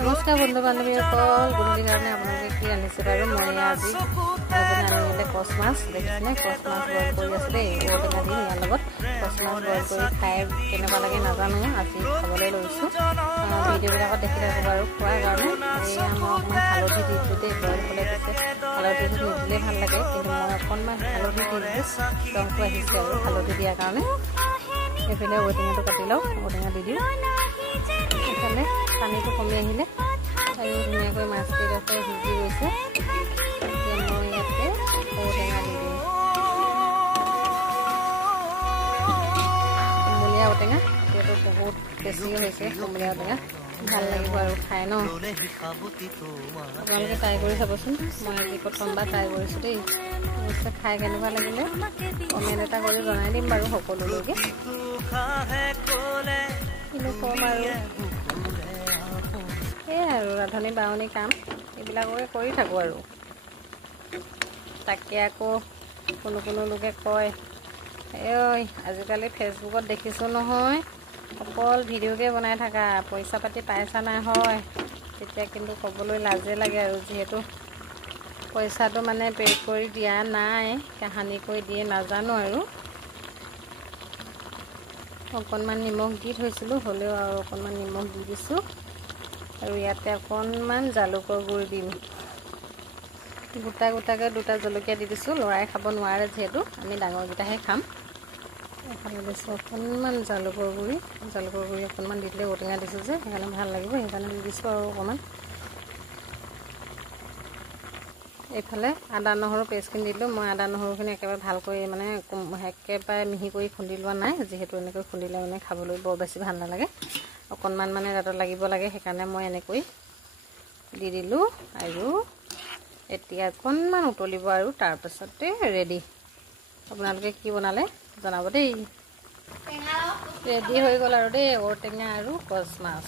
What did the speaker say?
নমস্কাৰ বন্ধু বান্ধৱীসকল, গধূলিৰ কাৰণে আপোনালোকে কি ৰান্ধিছে বাৰু? মই আজি আনিলে কচ মাছ দেখিছেনে? কচ মাছ বইল কৰি আছোঁ দেই, ঔটেঙা দি ইয়াৰ লগত কচ মাছ বইল কৰি খাই কেনেকুৱা লাগে নাজানো, আজি খাবলৈ লৈছোঁ। ভিডিঅ'বিলাকত দেখি থাকোঁ বাৰু খোৱাৰ কাৰণে। এয়া মই অকণমান হালধি দি দিছোঁ দেই, বইল হ'লে পিছে হালধিটো নিদিলে ভাল লাগে, কিন্তু মই অকণমান হালধি দি দিছোঁ, ৰংটো আহিছে আৰু হালধি দিয়াৰ কাৰণে। এইফালে ঔটেঙাটো কাটি লওঁ, ঔটেঙা দি দিওঁ। এইফালে পানীটো কমি আহিলে আৰু ধুনীয়াকৈ মাছকেইডোখৰ সিজি গৈছে। এতিয়া মই ইয়াতে ঔটেঙা দি দিম, কুমলীয়া ঔটেঙা। এতিয়াতো বহুত বেছিয়ে হৈছে কুমলীয়া ঔটেঙা, ভাল লাগিব আৰু খাই ন। আপোনালোকে ট্ৰাই কৰি চাবচোন, মই আজি প্ৰথমবাৰ ট্ৰাই কৰিছোঁ দেই। অৱশ্যে খাই কেনেকুৱা লাগিলে কমেণ্ট এটা কৰি জনাই দিম বাৰু সকলোলৈকে। কিন্তু কম আৰু সেয়াই আৰু ৰান্ধনি বাঢ়নি কাম এইবিলাককে কৰি থাকোঁ আৰু। তাকে আকৌ কোনো লোকে কয়, এই আজিকালি ফেচবুকত দেখিছোঁ নহয় অকল ভিডিঅ'কে বনাই থাকা, পইচা পাতি পাইছা নাই হয়? তেতিয়া কিন্তু ক'বলৈ লাজে লাগে আৰু, যিহেতু পইচাটো মানে পে' কৰি দিয়া নাই, কাহানি কৰি দিয়ে নাজানো আৰু। অকণমান নিমখ দি থৈছিলোঁ, হ'লেও আৰু অকণমান নিমখ দি দিছোঁ। আৰু ইয়াতে অকণমান জালুকৰ গুড়ি দিম, গোটাকৈ 2টা জলকীয়া দি দিছোঁ। ল'ৰাই খাব নোৱাৰে যিহেতু, আমি ডাঙৰকেইটাহে খাম। এফালে দিছোঁ অকণমান জালুকৰ গুড়ি অকণমান দি দিলে, ঔটেঙা দিছোঁ যে সেইকাৰণে ভাল লাগিব, সেইকাৰণে দি দিছোঁ আৰু অকণমান। এইফালে আদা নহৰু পেষ্টখিনি দি দিলোঁ। মই আদা নহৰুখিনি একেবাৰে ভালকৈ মানে একেবাৰে মিহি কৰি খুন্দি লোৱা নাই, যিহেতু এনেকৈ খুন্দিলে মানে খাবলৈ বৰ বেছি ভাল নালাগে, অকণমান মানে দাঁতত লাগিব লাগে, সেইকাৰণে মই এনেকৈ দি দিলোঁ। আৰু এতিয়া অকণমান উতলিব আৰু তাৰপাছতে ৰেডি। আপোনালোকে কি বনালে জনাব দেই। ৰেডি হৈ গ'ল আৰু দেই, ঔটেঙা আৰু কচ মাছ।